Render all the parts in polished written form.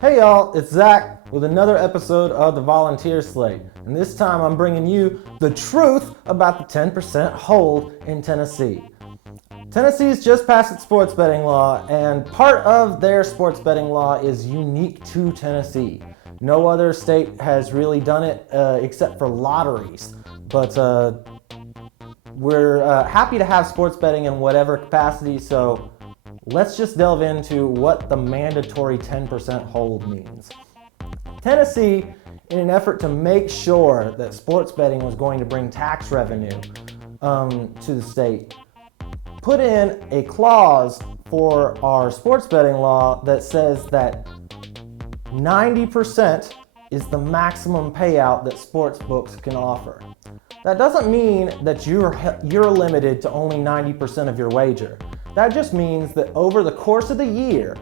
Hey y'all, it's Zach with another episode of the Volunteer Slate. And this time I'm bringing you the truth about the 10% hold in Tennessee. Tennessee's just passed its sports betting law, and part of their sports betting law is unique to Tennessee. No other state has really done it except for lotteries. But we're happy to have sports betting in whatever capacity, so let's just delve into what the mandatory 10% hold means. Tennessee, in an effort to make sure that sports betting was going to bring tax revenue to the state, put in a clause for our sports betting law that says that 90% is the maximum payout that sportsbooks can offer. That doesn't mean that you're limited to only 90% of your wager. That just means that over the course of the year,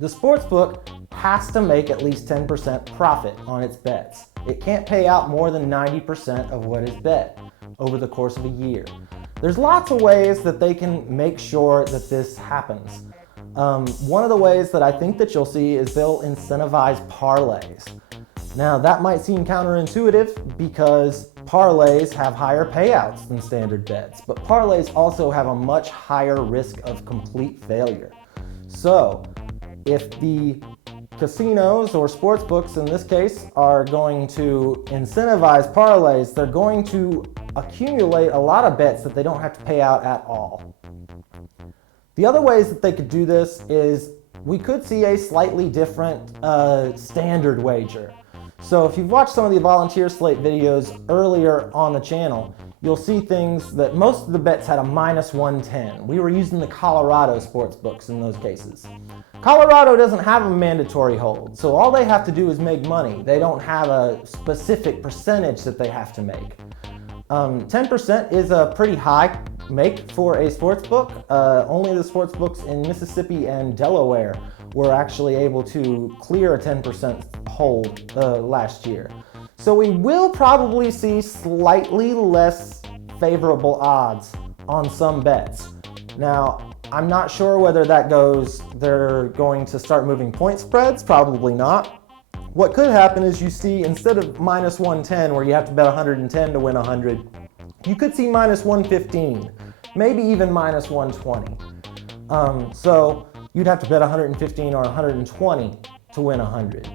the sportsbook has to make at least 10% profit on its bets. It can't pay out more than 90% of what is bet over the course of a year. There's lots of ways that they can make sure that this happens. One of the ways that I think that you'll see is they'll incentivize parlays. Now that might seem counterintuitive because parlays have higher payouts than standard bets, but parlays also have a much higher risk of complete failure. So if the casinos or sportsbooks in this case are going to incentivize parlays, they're going to accumulate a lot of bets that they don't have to pay out at all. The other ways that they could do this is we could see a slightly different standard wager. So if you've watched some of the Volunteer Slate videos earlier on the channel, you'll see things that most of the bets had a minus 110. We were using the Colorado sports books in those cases. Colorado doesn't have a mandatory hold, so all they have to do is make money. They don't have a specific percentage that they have to make. 10% is a pretty high make for a sports book. Only the sports books in Mississippi and Delaware were actually able to clear a 10% hold last year. So we will probably see slightly less favorable odds on some bets. Now, I'm not sure whether that goes, they're going to start moving point spreads, probably not. What could happen is you see, instead of minus 110 where you have to bet 110 to win 100, you could see minus 115, maybe even minus 120. So you'd have to bet 115 or 120 to win 100.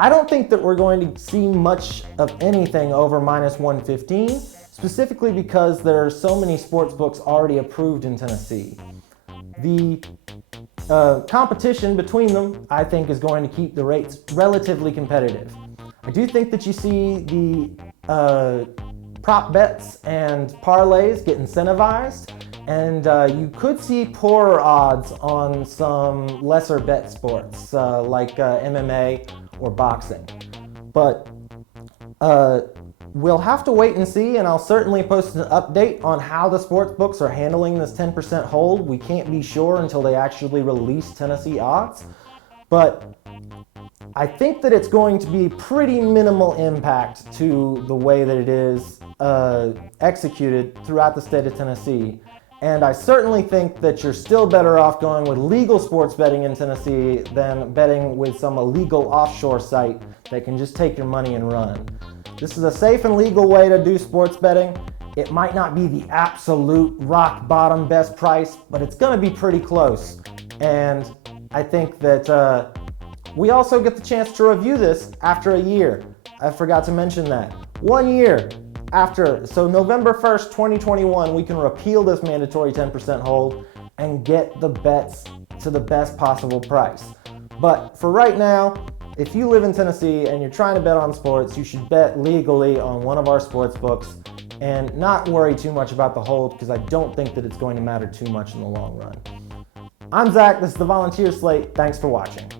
I don't think that we're going to see much of anything over minus 115, specifically because there are so many sports books already approved in Tennessee. The competition between them, I think, is going to keep the rates relatively competitive. I do think that you see the prop bets and parlays get incentivized, and you could see poorer odds on some lesser bet sports like MMA or boxing. But we'll have to wait and see, and I'll certainly post an update on how the sports books are handling this 10% hold. We can't be sure until they actually release Tennessee odds, but I think that it's going to be pretty minimal impact to the way that it is executed throughout the state of Tennessee. And I certainly think that you're still better off going with legal sports betting in Tennessee than betting with some illegal offshore site that can just take your money and run. This is a safe and legal way to do sports betting. It might not be the absolute rock bottom best price, but it's going to be pretty close. And I think that we also get the chance to review this after a year. I forgot to mention that. 1 year after, so November 1st, 2021, we can repeal this mandatory 10% hold and get the bets to the best possible price. But for right now, if you live in Tennessee and you're trying to bet on sports, you should bet legally on one of our sports books and not worry too much about the hold, because I don't think that it's going to matter too much in the long run. I'm Zach, this is the Volunteer Slate. Thanks for watching.